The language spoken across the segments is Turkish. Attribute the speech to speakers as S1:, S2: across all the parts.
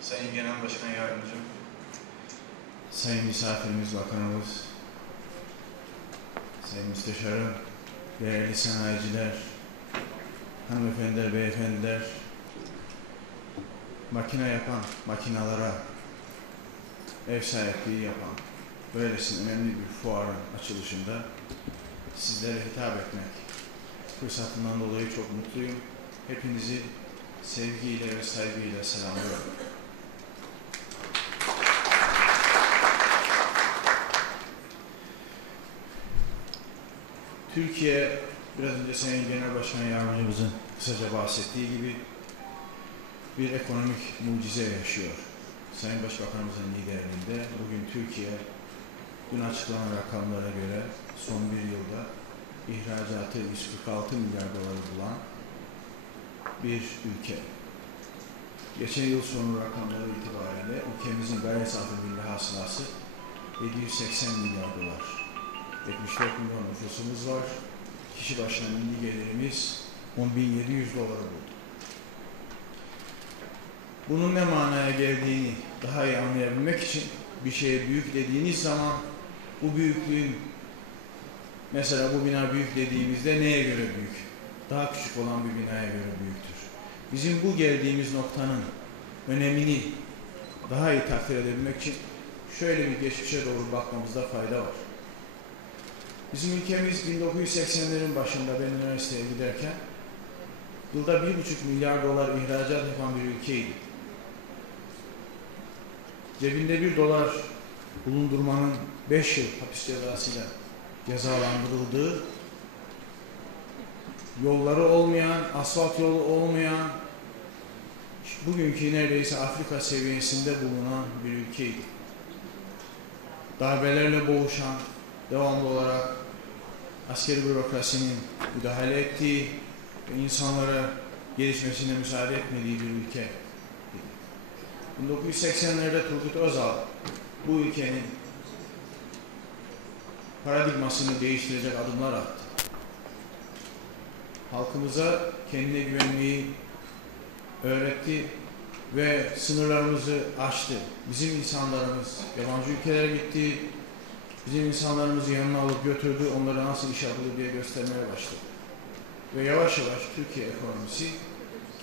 S1: Sayın Genel Başkan Yardımcım,
S2: Sayın misafirimiz bakanımız, Sayın Müsteşarım, değerli sanayiciler, hanımefendiler, beyefendiler, makine yapan, makinalara ev sahipliği yapan, böylesine önemli bir fuarın açılışında sizlere hitap etmek fırsatından dolayı çok mutluyum. Hepinizi sevgiyle ve saygıyla selamlıyorum. Türkiye, biraz önce Sayın Genel Başkan Yardımcımızın kısaca bahsettiği gibi bir ekonomik mucize yaşıyor. Sayın Başbakanımızın liderliğinde bugün Türkiye, dün açıklanan rakamlara göre son bir yılda ihracatı 146 milyar doları bulan bir ülke. Geçen yıl sonu rakamları itibariyle ülkemizin gayri safi milli hasılası 780 milyar dolar. 74 milyon nüfusumuz var. Kişi başına milli gelirimiz 10.700 doları buldu. Bunun ne manaya geldiğini daha iyi anlayabilmek için bir şeye büyük dediğiniz zaman bu büyüklüğün mesela bu bina büyük dediğimizde neye göre büyük? Daha küçük olan bir binaya göre büyüktür. Bizim bu geldiğimiz noktanın önemini daha iyi takdir edebilmek için şöyle bir geçmişe doğru bakmamızda fayda var. Bizim ülkemiz 1980'lerin başında ben üniversiteye giderken yılda bir buçuk milyar dolar ihracat yapan bir ülkeydi. Cebinde bir dolar bulundurmanın beş yıl hapis cezasıyla cezalandırıldığı, yolları olmayan, asfalt yolu olmayan, bugünkü neredeyse Afrika seviyesinde bulunan bir ülkeydi. Darbelerle boğuşan, devamlı olarak askeri bürokrasinin müdahale ettiği ve insanlara gelişmesine müsaade etmediği bir ülke. 1980'lerde Turgut Özal bu ülkenin paradigmasını değiştirecek adımlar attı. Halkımıza kendine güvenmeyi öğretti ve sınırlarımızı aştı. Bizim insanlarımız yabancı ülkelere gitti, bizim insanlarımızı yanına alıp götürdü, onlara nasıl iş yapılır diye göstermeye başladı. Ve yavaş yavaş Türkiye ekonomisi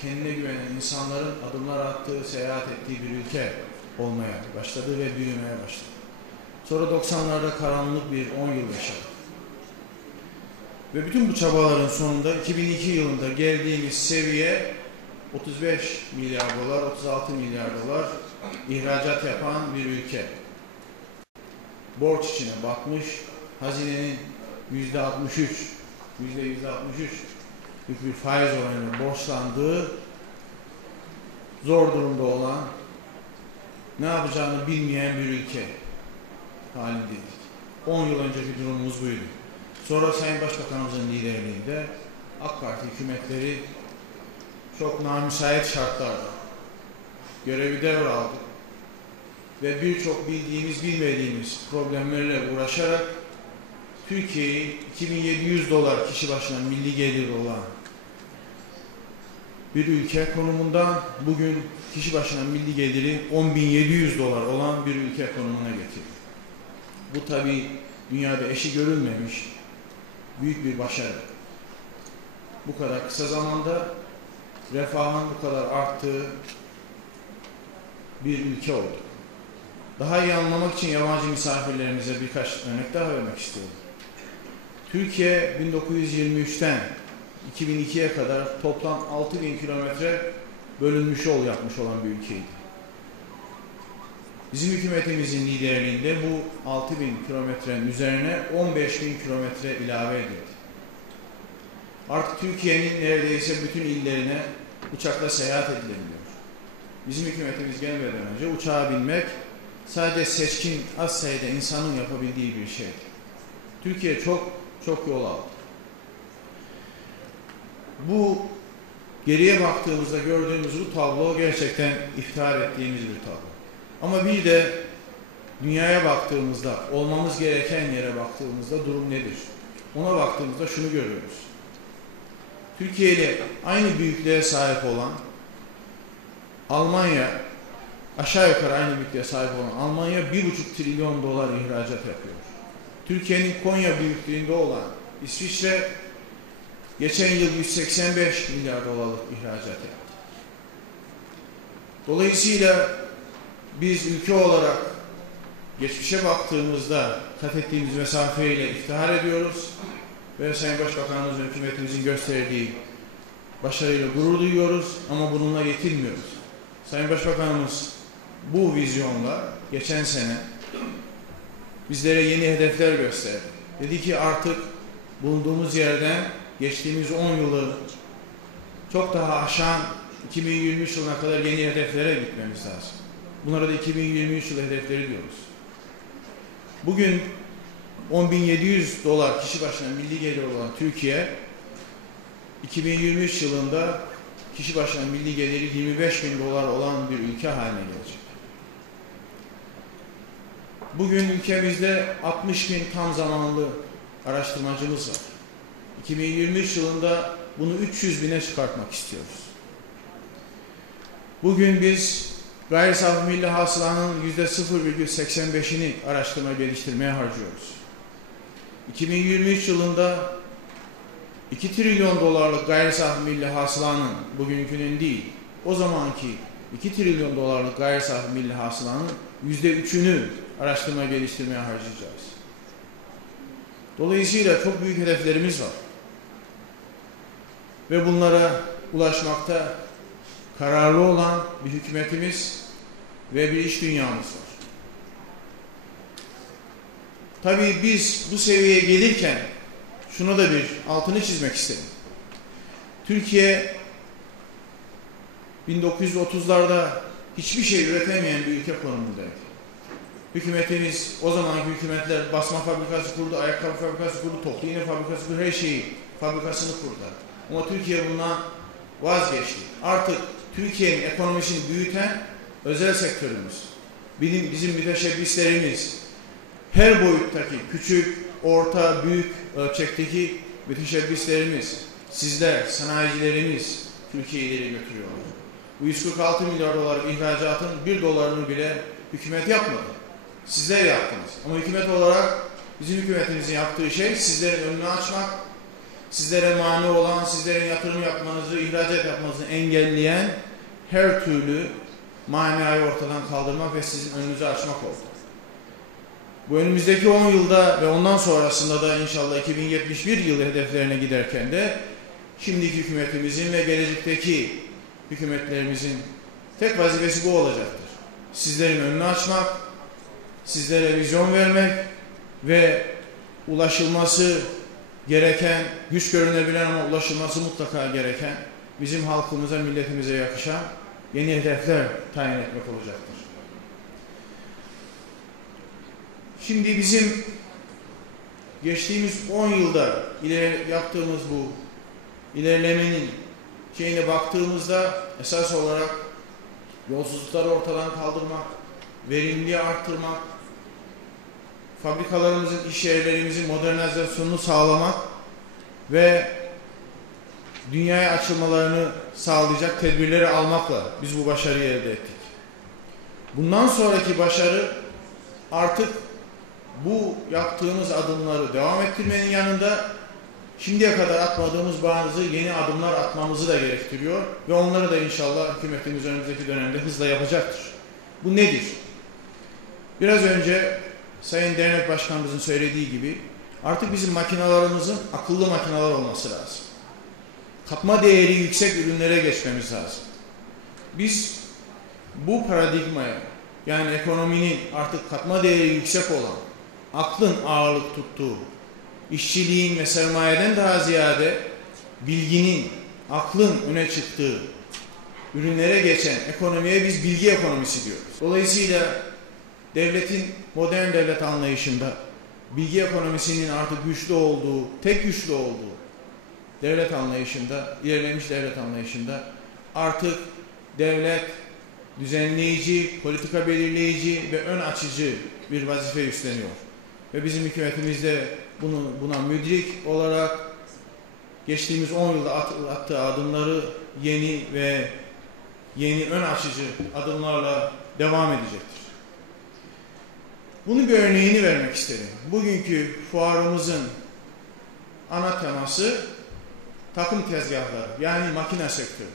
S2: kendine güvenen insanların adımlar attığı, seyahat ettiği bir ülke olmaya başladı ve büyümeye başladı. Sonra 90'larda karanlık bir 10 yıl yaşadık. Ve bütün bu çabaların sonunda 2002 yılında geldiğimiz seviye 35 milyar dolar, 36 milyar dolar ihracat yapan bir ülke. Borç içine batmış, hazinenin yüzde 63, yüzde 163 bir faiz oranıyla borçlandığı, zor durumda olan, ne yapacağını bilmeyen bir ülke halindeydik. 10 yıl önceki durumumuz buydu. Sonra Sayın Başbakanımızın liderliğinde AK Parti hükümetleri çok namüsait şartlarda görevi devraldı ve birçok bildiğimiz bilmediğimiz problemlerle uğraşarak Türkiye'yi 2700 dolar kişi başına milli gelir olan bir ülke konumundan bugün kişi başına milli geliri 10.700 dolar olan bir ülke konumuna getirdi. Bu tabi dünyada eşi görülmemiş büyük bir başarı. Bu kadar kısa zamanda refahın bu kadar arttığı bir ülke oldu. Daha iyi anlamak için yabancı misafirlerimize birkaç örnek daha vermek istiyorum. Türkiye 1923'ten 2002'ye kadar toplam 6000 kilometre bölünmüş yol yapmış olan bir ülkeydi. Bizim hükümetimizin liderliğinde bu 6000 kilometrenin üzerine 15 bin kilometre ilave edildi. Artık Türkiye'nin neredeyse bütün illerine uçakla seyahat edilebiliyor. Bizim hükümetimiz gelmeden önce uçağa binmek sadece seçkin az sayıda insanın yapabildiği bir şeydi. Türkiye çok çok yol aldı. Bu geriye baktığımızda gördüğümüz bu tablo gerçekten iftihar ettiğimiz bir tablo. Ama bir de dünyaya baktığımızda, olmamız gereken yere baktığımızda durum nedir? Ona baktığımızda şunu görüyoruz. Türkiye ile aynı büyüklüğe sahip olan Almanya aşağı yukarı aynı büyüklüğe sahip olan Almanya 1,5 trilyon dolar ihracat yapıyor. Türkiye'nin Konya büyüklüğünde olan İsviçre geçen yıl 185 milyar dolarlık ihracat yaptı. Dolayısıyla biz ülke olarak geçmişe baktığımızda kat ettiğimiz mesafeyle iftihar ediyoruz ve Sayın Başbakanımızın hükümetimizin gösterdiği başarıyla gurur duyuyoruz ama bununla yetinmiyoruz. Sayın Başbakanımız bu vizyonla geçen sene bizlere yeni hedefler gösterdi. Dedi ki artık bulunduğumuz yerden geçtiğimiz 10 yılı çok daha aşan 2023 yılına kadar yeni hedeflere gitmemiz lazım. Bunlara da 2023 yılı hedefleri diyoruz. Bugün 10.700 dolar kişi başına milli gelir olan Türkiye 2023 yılında kişi başına milli geliri 25 bin dolar olan bir ülke haline gelecek. Bugün ülkemizde 60 bin tam zamanlı araştırmacımız var. 2023 yılında bunu 300 bine çıkartmak istiyoruz. Bugün biz gayri safi milli hasılanın %0,85'ini araştırma geliştirmeye harcıyoruz. 2023 yılında 2 trilyon dolarlık gayri safi milli hasılanın bugünkünün değil, o zamanki 2 trilyon dolarlık gayri safi milli hasılanın %3'ünü araştırma geliştirmeye harcayacağız. Dolayısıyla çok büyük hedeflerimiz var. Ve bunlara ulaşmakta kararlı olan bir hükümetimiz ve bir iş dünyamız var. Tabii biz bu seviyeye gelirken şunu da bir altını çizmek istedim. Türkiye 1930'larda hiçbir şey üretemeyen bir ülke konumundaydı. Hükümetimiz, o zamanki hükümetler basma fabrikası kurdu, ayakkabı fabrikası kurdu, toplu iğne fabrikası kurdu, her şeyi fabrikasını kurdu. Ama Türkiye bundan vazgeçti. Artık Türkiye'nin ekonomisini büyüten özel sektörümüz, bizim, bizim müteşebbislerimiz, her boyuttaki küçük, orta, büyük ölçekteki müteşebbislerimiz, sizler, sanayicilerimiz Türkiye'yi ileri götürüyorlar. Bu 146 milyar dolar ihracatın bir dolarını bile hükümet yapmadı. Sizler yaptınız. Ama hükümet olarak bizim hükümetimizin yaptığı şey sizlerin önünü açmak, sizlere mani olan, sizlerin yatırım yapmanızı, ihracat yapmanızı engelleyen her türlü manayı ortadan kaldırmak ve sizin önünüzü açmak oldu. Bu önümüzdeki 10 yılda ve ondan sonrasında da inşallah 2071 yılı hedeflerine giderken de şimdiki hükümetimizin ve gelecekteki hükümetlerimizin tek vazifesi bu olacaktır. Sizlerin önünü açmak, sizlere vizyon vermek ve ulaşılması gereken, güç görünebilen ama ulaşılması mutlaka gereken bizim halkımıza, milletimize yakışan yeni hedefler tayin etmek olacaktır. Şimdi bizim geçtiğimiz 10 yılda ileri yaptığımız bu ilerlemenin şeyine baktığımızda esas olarak yolsuzlukları ortadan kaldırmak, verimliliği arttırmak, fabrikalarımızın, iş yerlerimizin modernizasyonunu sağlamak ve dünyaya açılmalarını sağlayacak tedbirleri almakla biz bu başarıyı elde ettik. Bundan sonraki başarı artık bu yaptığımız adımları devam ettirmenin yanında şimdiye kadar atmadığımız bazı yeni adımlar atmamızı da gerektiriyor ve onları da inşallah hükümetimiz önümüzdeki dönemde hızla yapacaktır. Bu nedir? Biraz önce Sayın Dernek Başkanımızın söylediği gibi artık bizim makinalarımızın akıllı makinalar olması lazım. Katma değeri yüksek ürünlere geçmemiz lazım. Biz bu paradigmaya yani ekonominin artık katma değeri yüksek olan, aklın ağırlık tuttuğu, işçiliğin ve sermayeden daha ziyade bilginin, aklın öne çıktığı ürünlere geçen ekonomiye biz bilgi ekonomisi diyoruz. Dolayısıyla devletin modern devlet anlayışında bilgi ekonomisinin artık güçlü olduğu, tek güçlü olduğu devlet anlayışında, ilerlemiş devlet anlayışında artık devlet düzenleyici, politika belirleyici ve ön açıcı bir vazife üstleniyor. Ve bizim hükümetimiz de bunu, buna müdrik olarak geçtiğimiz 10 yılda at, attığı adımları yeni ve yeni ön açıcı adımlarla devam edecektir. Bunu bir örneğini vermek isterim. Bugünkü fuarımızın ana teması takım tezgahları yani makine sektörü.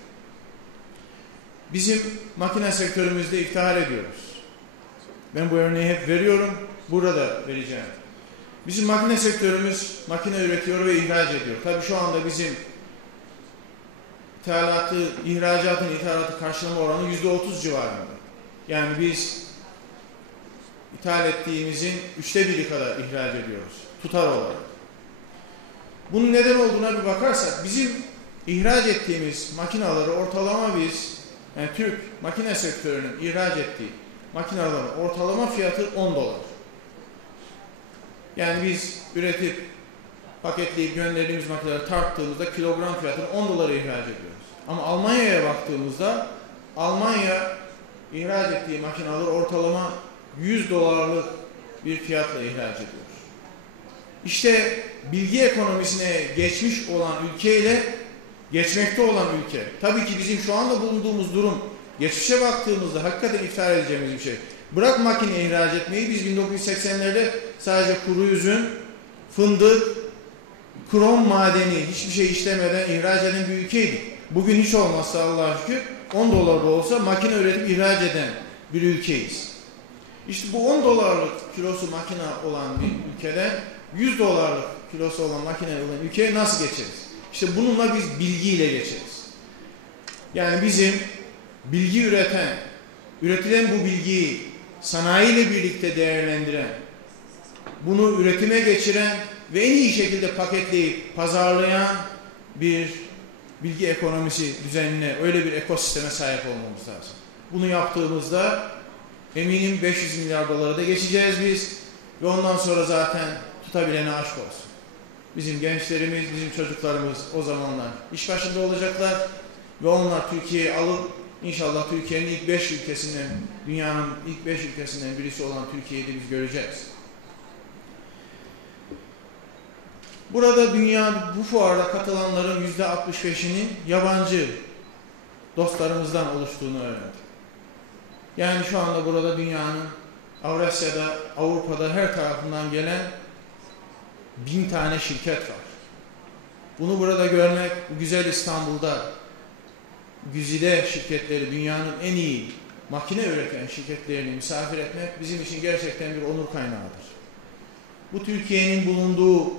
S2: Bizim makine sektörümüzde iftihar ediyoruz. Ben bu örneği hep veriyorum, burada vereceğim. Bizim makine sektörümüz makine üretiyor ve ihraç ediyor. Tabii şu anda bizim ithalatı, ihracatın ithalatı karşılama oranı yüzde otuz civarında. Yani biz ithal ettiğimizin üçte biri kadar ihraç ediyoruz. Tutar olarak. Bunun neden olduğuna bir bakarsak bizim ihraç ettiğimiz makinaları ortalama biz yani Türk makine sektörünün ihraç ettiği makinaların ortalama fiyatı 10 dolar. Yani biz üretip paketleyip gönderdiğimiz makineleri tarttığımızda kilogram fiyatını 10 dolara ihraç ediyoruz. Ama Almanya'ya baktığımızda Almanya ihraç ettiği makineler ortalama 100 dolarlık bir fiyatla ihraç ediyor. İşte bilgi ekonomisine geçmiş olan ülkeyle geçmekte olan ülke. Tabii ki bizim şu anda bulunduğumuz durum geçmişe baktığımızda hakikaten iftihar edeceğimiz bir şey. Bırak makine ihraç etmeyi biz 1980'lerde sadece kuru üzüm, fındık, krom madeni hiçbir şey işlemeden ihraç eden bir ülkeydik. Bugün hiç olmazsa Allah'a şükür 10 dolar da olsa makine üretip ihraç eden bir ülkeyiz. İşte bu 10 dolarlık kilosu makine olan bir ülkeden 100 dolarlık kilosu olan makine olan ülkeye nasıl geçeriz? İşte bununla biz bilgiyle geçeriz. Yani bizim bilgi üreten, üretilen bu bilgiyi sanayiyle birlikte değerlendiren, bunu üretime geçiren ve en iyi şekilde paketleyip pazarlayan bir bilgi ekonomisi düzenine, öyle bir ekosisteme sahip olmamız lazım. Bunu yaptığımızda eminim 500 milyar doları da geçeceğiz biz ve ondan sonra zaten tutabilene aşk olsun. Bizim gençlerimiz, bizim çocuklarımız o zamanlar iş başında olacaklar ve onlar Türkiye'yi alıp inşallah Türkiye'nin ilk 5 ülkesinden, dünyanın ilk 5 ülkesinden birisi olan Türkiye'yi de biz göreceğiz. Burada dünya bu fuarda katılanların yüzde 65'inin yabancı dostlarımızdan oluştuğunu öğrendik. Yani şu anda burada dünyanın Avrasya'da, Avrupa'da her tarafından gelen bin tane şirket var. Bunu burada görmek, güzel İstanbul'da güzide şirketleri, dünyanın en iyi makine üreten şirketlerini misafir etmek bizim için gerçekten bir onur kaynağıdır. Bu Türkiye'nin bulunduğu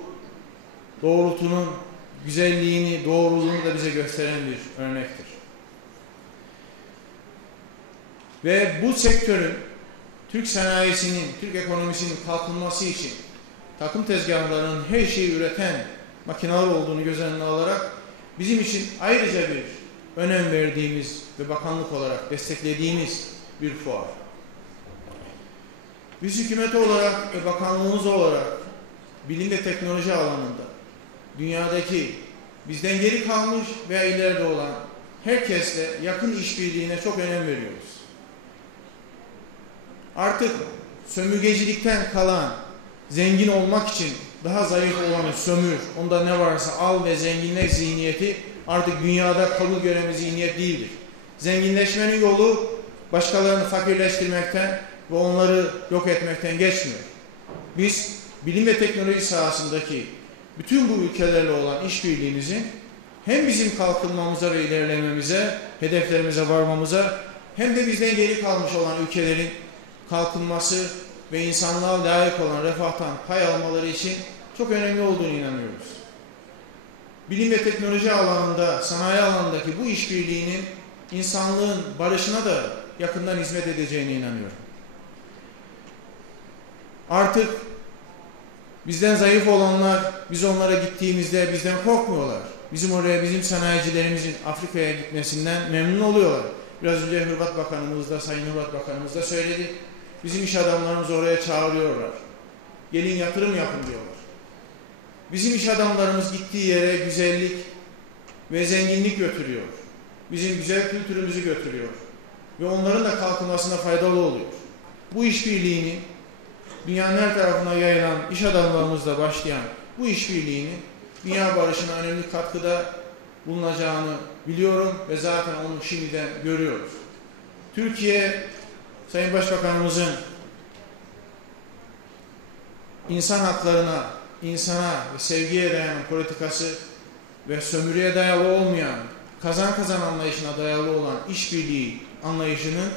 S2: doğrultunun güzelliğini, doğruluğunu da bize gösteren bir örnektir. Ve bu sektörün Türk sanayisinin, Türk ekonomisinin kalkınması için takım tezgahlarının her şeyi üreten makineler olduğunu göz önüne alarak bizim için ayrıca bir önem verdiğimiz ve bakanlık olarak desteklediğimiz bir fuar. Biz hükümeti olarak ve bakanlığımız olarak bilim ve teknoloji alanında dünyadaki bizden geri kalmış veya ileride olan herkesle yakın işbirliğine çok önem veriyoruz. Artık sömürgecilikten kalan zengin olmak için daha zayıf olanı sömür, onda ne varsa al ve zenginleş zihniyeti artık dünyada kabul gören bir zihniyet değildir. Zenginleşmenin yolu başkalarını fakirleştirmekten ve onları yok etmekten geçmiyor. Biz bilim ve teknoloji sahasındaki bütün bu ülkelerle olan işbirliğimizin hem bizim kalkınmamıza ve ilerlememize, hedeflerimize varmamıza hem de bizden geri kalmış olan ülkelerin kalkınması ve insanlığa layık olan refahtan pay almaları için çok önemli olduğunu inanıyoruz. Bilim ve teknoloji alanında, sanayi alanındaki bu işbirliğinin insanlığın barışına da yakından hizmet edeceğine inanıyorum. Artık bizden zayıf olanlar, biz onlara gittiğimizde bizden korkmuyorlar. Bizim oraya, bizim sanayicilerimizin Afrika'ya gitmesinden memnun oluyorlar. Biraz önce Hırvat Bakanımız da, Sayın Hırvat Bakanımız da söyledi. Bizim iş adamlarımız oraya çağırıyorlar. Gelin yatırım yapın diyorlar. Bizim iş adamlarımız gittiği yere güzellik ve zenginlik götürüyor. Bizim güzel kültürümüzü götürüyor. Ve onların da kalkınmasına faydalı oluyor. Bu işbirliğini dünyanın her tarafına yayılan iş adamlarımızla başlayan bu işbirliğini dünya barışına önemli katkıda bulunacağını biliyorum ve zaten onu şimdiden görüyoruz. Türkiye, Sayın Başbakanımızın insan haklarına, insana ve sevgiye dayanan politikası ve sömürüye dayalı olmayan, kazan kazan anlayışına dayalı olan işbirliği anlayışının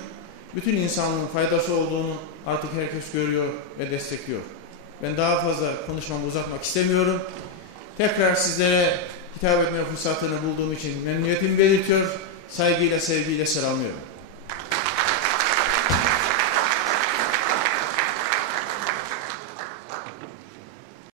S2: bütün insanlığın faydası olduğunu artık herkes görüyor ve destekliyor. Ben daha fazla konuşmamı uzatmak istemiyorum. Tekrar sizlere hitap etme fırsatını bulduğum için memnuniyetimi belirtiyor. Saygıyla, sevgiyle selamlıyorum.